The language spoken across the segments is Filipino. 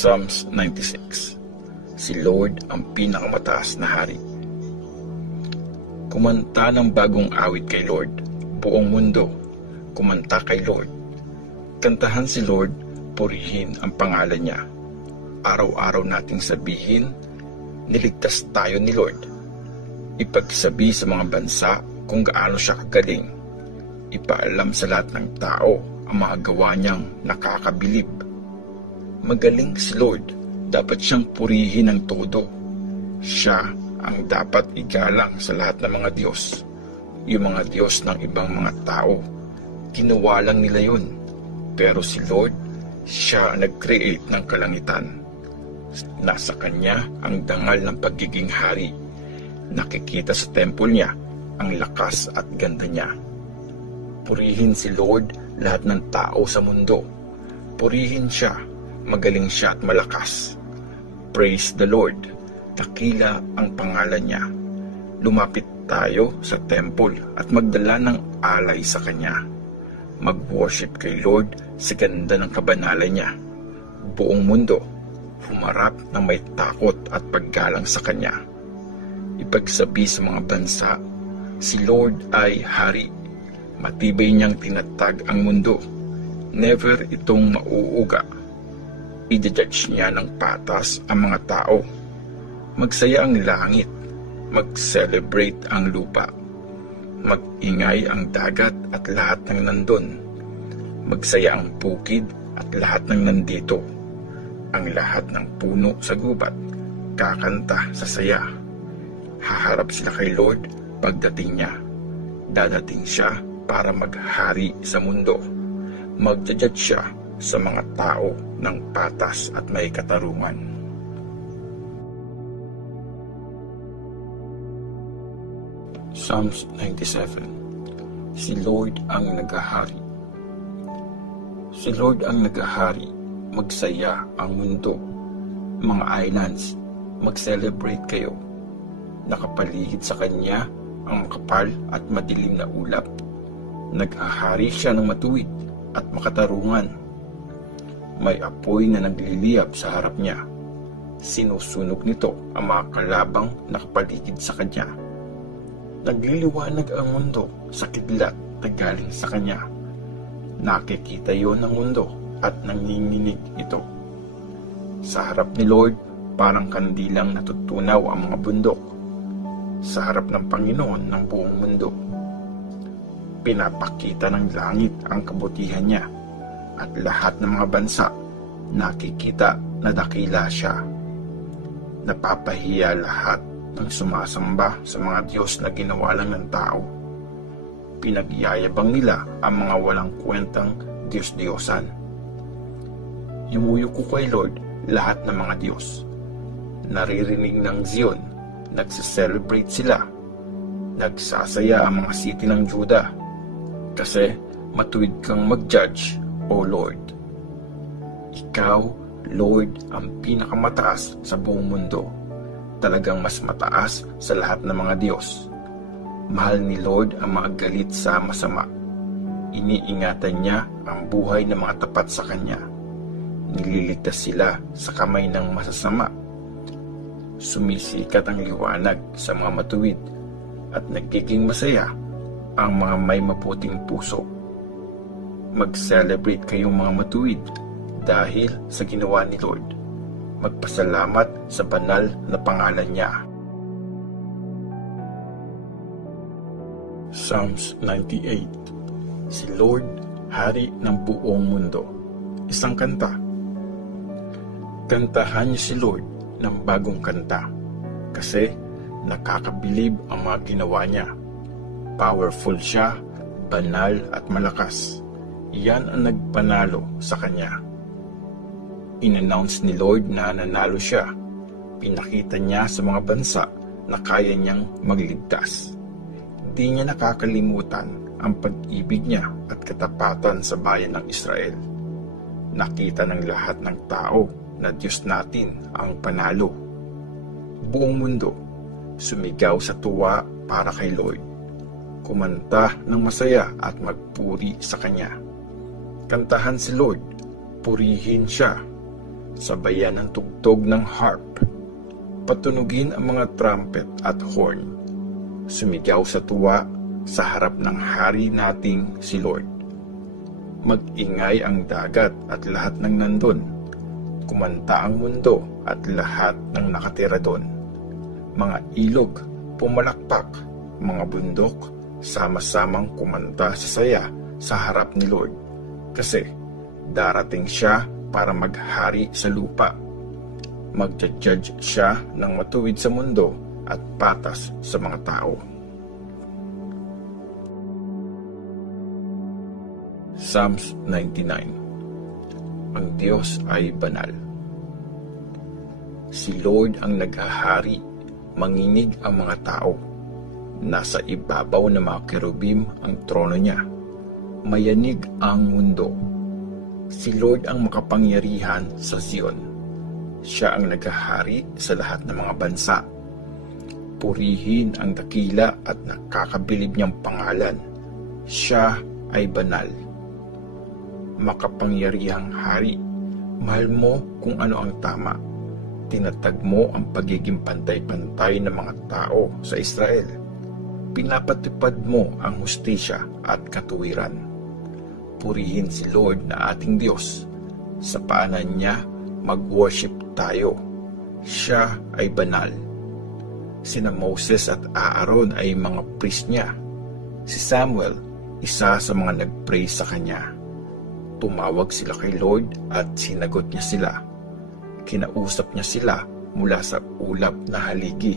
Psalms 96. Si Lord ang pinakamataas na hari. Kumanta ng bagong awit kay Lord, buong mundo, kumanta kay Lord. Kantahan si Lord, purihin ang pangalan niya. Araw-araw nating sabihin, niligtas tayo ni Lord. Ipagsabi sa mga bansa kung gaano siya kagaling. Ipaalam sa lahat ng tao ang mga gawa niyang nakakabilib. Magaling si Lord, dapat siyang purihin ng todo. Siya ang dapat igalang sa lahat ng mga Diyos. Yung mga Diyos ng ibang mga tao, ginawa lang nila yun. Pero si Lord, siya ang nag-create ng kalangitan. Nasa kanya ang dangal ng pagiging hari. Nakikita sa temple niya ang lakas at ganda niya. Purihin si Lord lahat ng tao sa mundo. Purihin siya, magaling siya at malakas. Praise the Lord, dakila ang pangalan niya. Lumapit tayo sa temple at magdala ng alay sa kanya. Mag-worship kay Lord sa ganda ng kabanalan niya. Buong mundo, humarap ng may takot at paggalang sa kanya. Ipagsabi sa mga bansa, si Lord ay hari. Matibay niyang tinatag ang mundo. Never itong mauuga. I-judge niya ng patas ang mga tao. Magsaya ang langit. Mag-celebrate ang lupa. Mag-ingay ang dagat at lahat ng nandun. Magsaya ang bukid at lahat ng nandito. Ang lahat ng puno sa gubat, kakanta sa saya. Haharap sila kay Lord pagdating niya. Dadating siya para maghari sa mundo. Magja-judge siya sa mga tao ng patas at may katarungan. Psalms 97. Si Lord ang naghahari. Si Lord ang naghahari, magsaya ang mundo. Mga islands, mag-celebrate kayo. Nakapaligid sa kanya ang makapal at madilim na ulap. Naghahari siya ng matuwid at makatarungan. May apoy na nagliliyab sa harap niya. Sinusunog nito ang mga kalabang nakapaligid sa kanya. Nagliliwanag ang mundo sa kidlat na galing sa kanya. Nakikita yon ng mundo at nanginginig ito. Sa harap ni Lord, parang kandilang natutunaw ang mga bundok. Sa harap ng Panginoon ng buong mundo, pinapakita ng langit ang kabutihan niya at lahat ng mga bansa nakikita na dakila siya. Napapahiya lahat ng sumasamba sa mga Diyos na ginawa lang ng tao. Pinagyayabang nila ang mga walang kwentang Diyos-Diyosan. Yumuyuko kay Lord lahat ng mga Diyos. Naririnig ng Zion, nagse-celebrate sila. Nagsasaya ang mga city ng Judah. Kasi matuwid kang mag-judge, O Lord. Ikaw, Lord, ang pinakamataas sa buong mundo. Talagang mas mataas sa lahat ng mga Diyos. Mahal ni Lord ang mga galit sa masama. Iniingatan niya ang buhay ng mga tapat sa Kanya. Nililigtas sila sa kamay ng masasama. Sumisikat ang liwanag sa mga matuwid at nagiging masaya ang mga may maputing puso. Mag-celebrate kayong mga matuwid dahil sa ginawa ni Lord. Magpasalamat sa banal na pangalan niya. Psalms 98. Si Lord, hari ng buong mundo. Isang kanta. Kantahan niyo si Lord ng bagong kanta, kasi nakakabilib ang mga ginawa niya. Powerful siya, banal at malakas. Iyan ang nagpanalo sa kanya. In-announce ni Lord na nanalo siya. Pinakita niya sa mga bansa na kaya niyang magligtas. Di niya nakakalimutan ang pag-ibig niya at katapatan sa bayan ng Israel. Nakita ng lahat ng tao na Diyos natin ang panalo. Buong mundo, sumigaw sa tuwa para kay Lord. Kumanta ng masaya at magpuri sa Kanya. Kantahan si Lord, purihin siya. sabayan ng tugtog ng harp, patunugin ang mga trumpet at horn, sumigaw sa tuwa sa harap ng hari nating si Lord. Mag-ingay ang dagat at lahat ng nandun, kumanta ang mundo at lahat ng nakatira doon. Mga ilog, pumalakpak, mga bundok, sama-samang kumanta sa saya sa harap ni Lord. Kasi darating siya para maghari sa lupa. Magja-judge siya ng matuwid sa mundo at patas sa mga tao. Psalms 99. Ang Diyos ay banal. Si Lord ang naghahari, manginig ang mga tao. Nasa ibabaw ng mga kerubim ang trono niya. Mayanig ang mundo. Si Lord ang makapangyarihan sa Zion. Siya ang naghahari sa lahat ng mga bansa. Purihin ang dakila at nakakabilib niyang pangalan. Siya ay banal. Makapangyarihang hari, mahal mo kung ano ang tama. Tinatag mo ang pagiging pantay-pantay ng mga tao sa Israel. Pinapatupad mo ang hustisya at katuwiran. Purihin si Lord na ating Diyos. Sa paanan niya, mag-worship tayo. Siya ay banal. Sina Moses at Aaron ay mga priest niya. Si Samuel, isa sa mga nag-pray sa kanya. Tumawag sila kay Lord at sinagot niya sila. Kinausap niya sila mula sa ulap na haligi.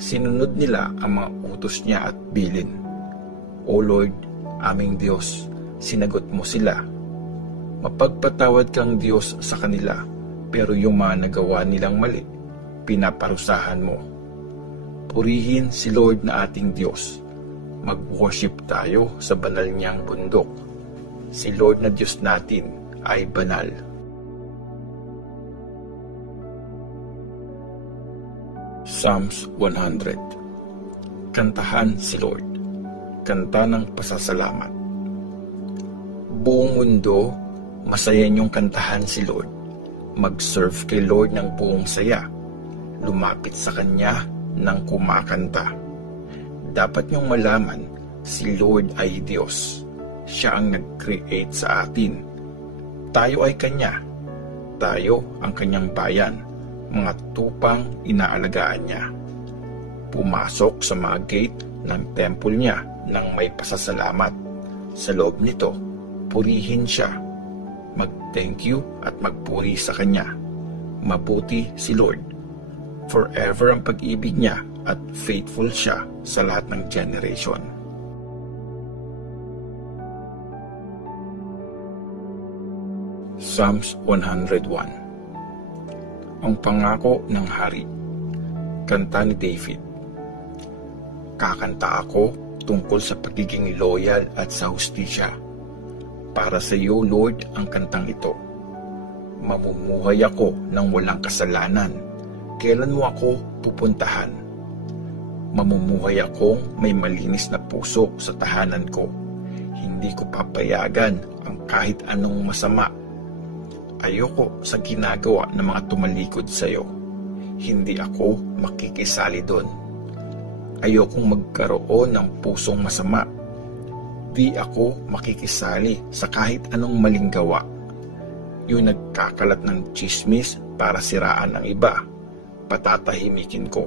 Sinunod nila ang mga utos niya at bilin. O Lord, aming Diyos, sinagot mo sila. Mapagpatawad kang Diyos sa kanila, pero yung mga nagawa nilang mali, pinaparusahan mo. Purihin si Lord na ating Diyos. Mag-worship tayo sa banal niyang bundok. Si Lord na Diyos natin ay banal. Psalms 100. Kantahan si Lord. Kanta ng pasasalamat. Buong mundo, masaya niyong kantahan si Lord. Mag-serve kay Lord ng buong saya. Lumapit sa Kanya ng kumakanta. Dapat niyong malaman, si Lord ay Diyos. Siya ang nag-create sa atin. Tayo ay Kanya. Tayo ang Kanyang bayan, mga tupang inaalagaan niya. Pumasok sa mga gate ng temple niya nang may pasasalamat. Sa loob nito, purihin siya. Mag-thank you at magpuri sa Kanya. Mabuti si Lord. Forever ang pag-ibig niya at faithful siya sa lahat ng generation. Psalms 101. Ang pangako ng hari. Kanta ni David. Kakanta ako tungkol sa pagiging loyal at sa hustisya. Para sa iyo, Lord, ang kantang ito. Mamumuhay ako ng walang kasalanan. Kailan mo ako pupuntahan? Mamumuhay akong may malinis na puso sa tahanan ko. Hindi ko papayagan ang kahit anong masama. Ayoko sa ginagawa ng mga tumalikod sa iyo. Hindi ako makikisali doon. Ayokong magkaroon ng pusong masama. Di ako makikisali sa kahit anong maling gawa. Yung nagkakalat ng chismis para siraan ang iba, patatahimikin ko.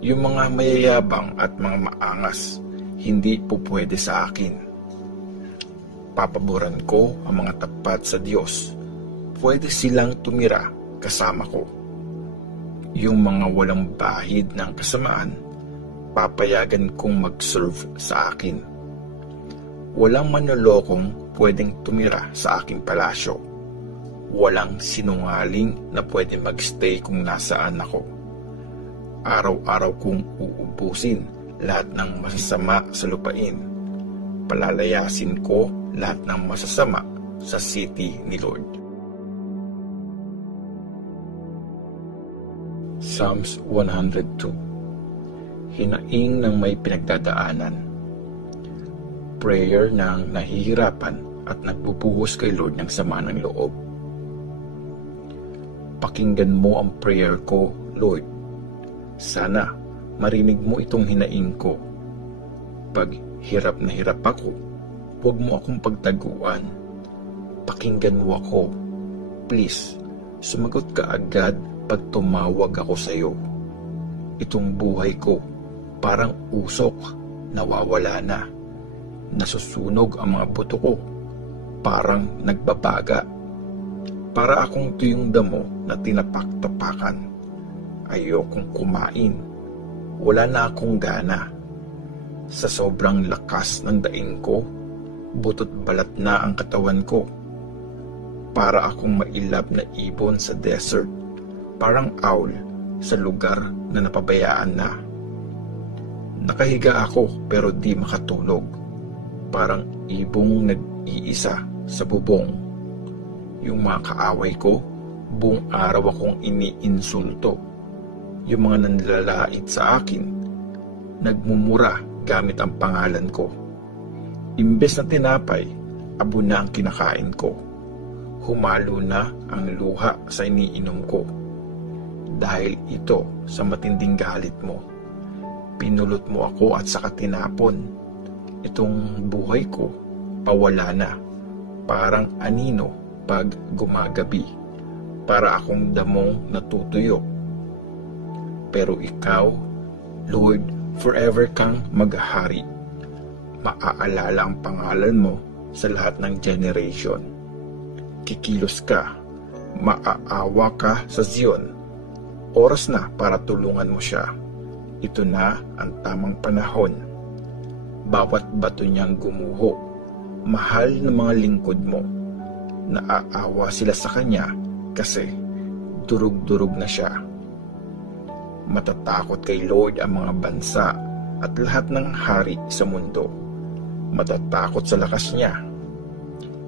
Yung mga mayayabang at mga maangas, hindi po pwede sa akin. Papaboran ko ang mga tapat sa Diyos. Pwede silang tumira kasama ko. Yung mga walang bahid ng kasamaan, papayagan kong mag-serve sa akin. Walang manlolokong pwedeng tumira sa aking palasyo. Walang sinungaling na pwede magstay kung nasaan ako. Araw-araw kong uubusin lahat ng masasama sa lupain. Palalayasin ko lahat ng masasama sa city ni Lord. Psalms 102. Hinaing ng may pinagdadaanan. Prayer ng nahihirapan at nagbubuhos kay Lord ng sama ng loob. Pakinggan mo ang prayer ko, Lord. Sana marinig mo itong hinaing ko. Pag hirap na hirap ako, huwag mo akong pagtaguan. Pakinggan mo ako. Please, sumagot ka agad pag tumawag ako sa iyo. Itong buhay ko, parang usok, nawawala na. Nasusunog ang mga buto ko, parang nagbabaga. Para akong tuyong damo na tinapak-tapakan. Ayokong kumain. Wala na akong gana. Sa sobrang lakas ng daing ko, butot balat na ang katawan ko. Para akong mailab na ibon sa desert. Parang owl sa lugar na napabayaan na. Nakahiga ako pero di makatulog. Parang ibong nag-iisa sa bubong. Yung mga kaaway ko, buong araw akong iniinsulto. Yung mga nanlalait sa akin, nagmumura gamit ang pangalan ko. Imbes na tinapay, abo na ang kinakain ko. Humalo na ang luha sa iniinom ko. Dahil ito sa matinding galit mo, pinulot mo ako at saka tinapon. Itong buhay ko, pawala na. Parang anino pag gumagabi, para akong damong natutuyo. Pero ikaw, Lord, forever kang maghahari. Maaalala ang pangalan mo sa lahat ng generation. Kikilos ka, maaawa ka sa Zion. Oras na para tulungan mo siya. Ito na ang tamang panahon. Bawat bato niyang gumuho, mahal na mga lingkod mo. Naaawa sila sa kanya kasi durug-durug na siya. Matatakot kay Lord ang mga bansa at lahat ng hari sa mundo. Matatakot sa lakas niya.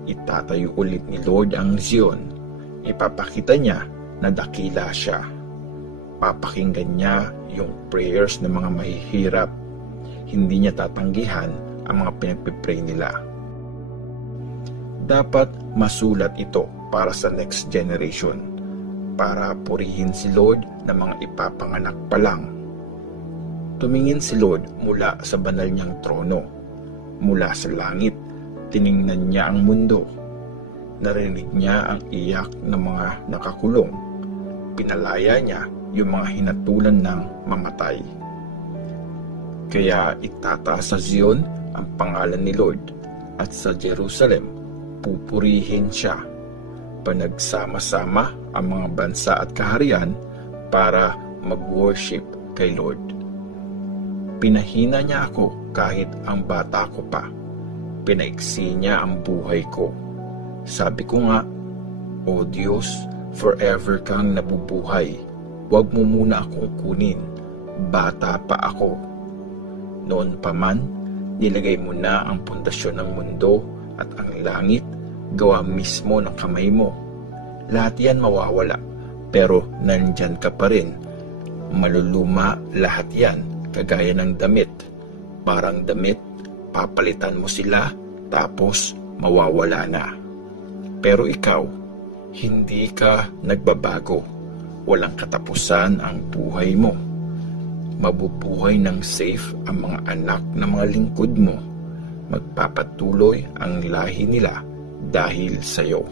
Itatayo ulit ni Lord ang Zion. Ipapakita niya na dakila siya. Papakinggan niya yung prayers ng mga mahihirap. Hindi niya tatanggihan ang mga pinagpipray nila. Dapat masulat ito para sa next generation, para purihin si Lord ng mga ipapanganak pa lang. Tumingin si Lord mula sa banal niyang trono. Mula sa langit, tiningnan niya ang mundo. Narinig niya ang iyak ng mga nakakulong. Pinalaya niya yung mga hinatulan ng mamatay. Kaya itataas sa Zion ang pangalan ni Lord, at sa Jerusalem pupurihin siya. Panagsama-sama ang mga bansa at kaharian para mag-worship kay Lord. Pinahina niya ako kahit ang bata ko pa. Pinaiksi niya ang buhay ko. Sabi ko nga, O Diyos, forever kang nabubuhay. Huwag mo muna akong kunin. Bata pa ako. Noon pa man, nilagay mo na ang pundasyon ng mundo at ang langit, gawa mismo ng kamay mo. Lahat yan mawawala, pero nandyan ka pa rin. Maluluma lahat yan, kagaya ng damit. Parang damit, papalitan mo sila, tapos mawawala na. Pero ikaw, hindi ka nagbabago. Walang katapusan ang buhay mo. Mabubuhay ng safe ang mga anak ng mga lingkod mo. Magpapatuloy ang lahi nila dahil sa iyo.